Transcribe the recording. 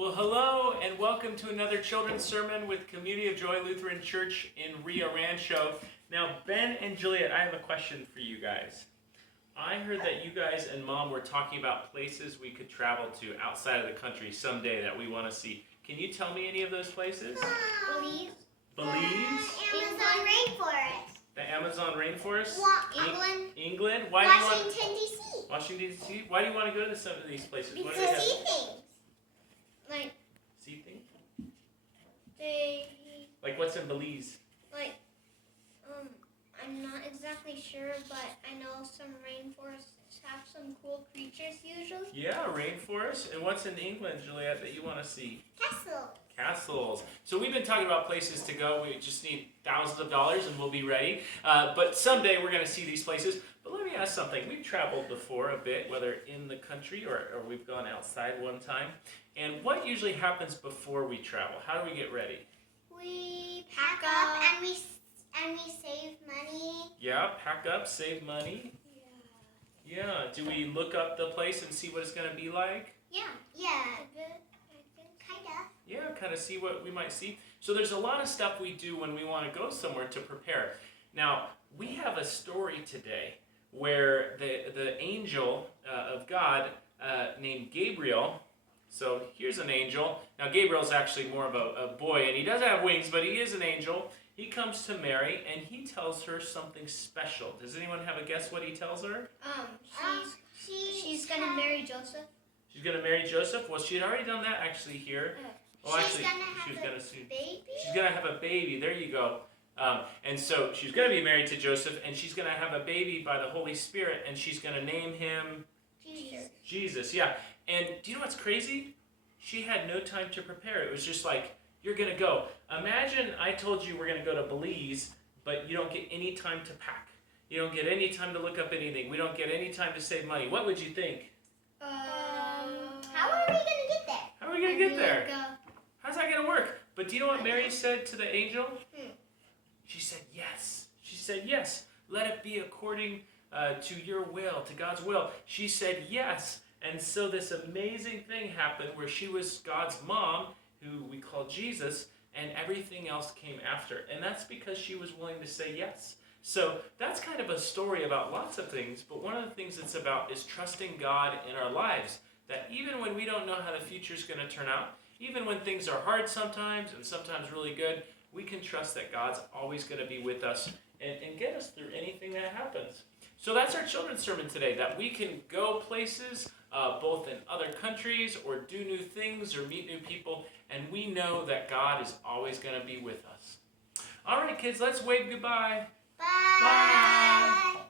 Well, hello and welcome to another children's sermon with Community of Joy Lutheran Church in Rio Rancho. Now, Ben and Juliet, I have a question for you guys. I heard that you guys and Mom were talking about places we could travel to outside of the country someday that we want to see. Can you tell me any of those places? Belize. Belize? Amazon rainforest. The Amazon rainforest? England. England? Washington, D.C. Washington, D.C.? Why do you want to go to some of these places? Because What do they have? see things. Like, See things? like what's in Belize? I'm not exactly sure, but I know some rainforests have some cool creatures usually. Yeah, rainforest. And what's in England, Juliet, that you want to see? Castle. Castles. So we've been talking about places to go. We just need thousands of dollars and we'll be ready. But someday we're going to see these places. But let me ask something. We've traveled before a bit, whether in the country or we've gone outside one time. And what usually happens before we travel? How do we get ready? We pack up and we save money. Yeah, pack up, save money. Yeah. Do we look up the place and see what it's going to be like? Yeah. A bit, I think. Kinda. Yeah, kind of see what we might see. So there's a lot of stuff we do when we want to go somewhere to prepare. Now, we have a story today where the angel of God named Gabriel, so here's an angel. Now, Gabriel's actually more of a boy, and he doesn't have wings, but he is an angel. He comes to Mary, and he tells her something special. Does anyone have a guess what he tells her? She's gonna marry Joseph. She's going to marry Joseph? Well, she had already done that actually here. She's gonna have a baby. She's going to have a baby. There you go. And so she's going to be married to Joseph, and she's going to have a baby by the Holy Spirit, and she's going to name him Jesus. Yeah. And do you know what's crazy? She had no time to prepare. It was just like, you're going to go. Imagine I told you we're going to go to Belize, but you don't get any time to pack. You don't get any time to look up anything. We don't get any time to save money. What would you think? How are we gonna get there? How are we going to get there? How's that going to work? But do you know what Mary said to the angel? She said, yes. She said, yes. Let it be according to your will, to God's will. She said, yes. And so this amazing thing happened where she was God's mom, who we call Jesus, and everything else came after. And that's because she was willing to say yes. So that's kind of a story about lots of things, but one of the things it's about is trusting God in our lives. That even when we don't know how the future is going to turn out, even when things are hard sometimes and sometimes really good, we can trust that God's always going to be with us and get us through anything that happens. So that's our children's sermon today, that we can go places both in other countries or do new things or meet new people, and we know that God is always going to be with us. All right, kids, let's wave goodbye. Bye. Bye.